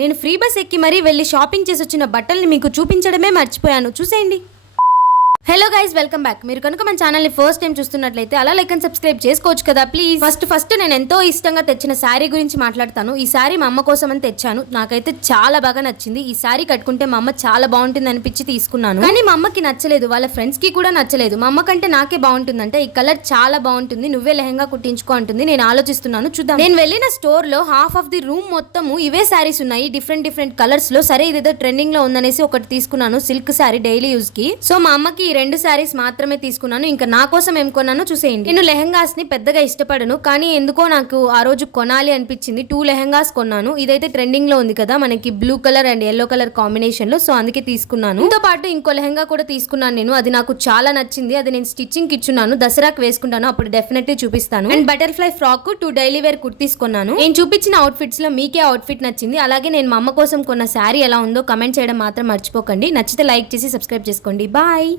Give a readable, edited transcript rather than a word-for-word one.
నేను free bus ఎక్కి మరీ వెళ్ళి షాపింగ్ చేసి వచ్చిన బట్టల్ని మీకు చూపించడమే మర్చిపోయాను, చూసేయండి. Hello guys, welcome back. మీరు కనుక మన ఛానల్ని ఫస్ట్ టైం చూస్తున్నట్లయితే అలా లైక్ అండ్ సబ్స్క్రైబ్ చేసుకోవచ్చు కదా ప్లీజ్. ఫస్ట్ నేను ఎంతో ఇష్టంగా తెచ్చిన శారీ గురించి మాట్లాడతాను. ఈ శారీ మా అమ్మ కోసం అని తెచ్చాను. నాకైతే చాలా బాగా నచ్చింది. ఈ శారీ కట్టుకుంటే మా అమ్మ చాలా బాగుంటుంది అనిపించి తీసుకున్నాను. కానీ మా అమ్మకి నచ్చలేదు, వాళ్ళ ఫ్రెండ్స్ కి కూడా నచ్చలేదు. మా అమ్మ కంటే నాకే బాగుంటుందంటే ఈ కలర్ చాలా బాగుంటుంది, నువ్వే లెహంగా కుట్టించుకో అంటుంది. నేను ఆలోచిస్తున్నాను, చూద్దాం. నేను వెళ్ళిన స్టోర్ లో హాఫ్ ఆఫ్ ది రూమ్ మొత్తము ఇవే శారీస్ ఉన్నాయి, డిఫరెంట్ కలర్స్ లో. సరే ఇదేదో ట్రెండింగ్ లో ఉందనేసి ఒకటి తీసుకున్నాను, సిల్క్ శారీ డైలీ యూజ్ కి. సో మా అమ్మకి 2 శారీస్ మాత్రమే తీసుకున్నాను. ఇంకా నా కోసం ఏం కొన్నానో చూసేయండి. నేను లెహంగాస్ ని పెద్దగా ఇష్టపడను, కానీ ఎందుకో నాకు ఆ రోజు కొనాలి అనిపించింది. 2 లెహంగాస్ కొన్నాను. ఇదైతే ట్రెండింగ్ లో ఉంది కదా మనకి, blue colour and yellow colour combination లో. సో అందుకే తీసుకున్నాను. దీంతో పాటు ఇంకో లెహంగా కూడా తీసుకున్నాను నేను. అది నాకు చాలా నచ్చింది. అది నేను స్టిచ్చింగ్ కి ఇచ్చున్నాను, దసరాకు వేసుకుంటాను, అప్పుడు డెఫినెట్లీ చూపిస్తాను. And butterfly frock 2 daily wear kurtis కొన్నాను. నేను చూపించిన అవుట్ఫిట్స్ లో మీకే అవుట్ఫిట్ నచ్చింది, అలాగే నేను మా అమ్మ కోసం కొన్న శారీ ఎలా ఉందో కమెంట్ చేయడం మాత్రం మర్చిపోకండి. నచ్చితే లైక్ చేసి సబ్స్క్రైబ్ చేసుకోండి. బాయ్.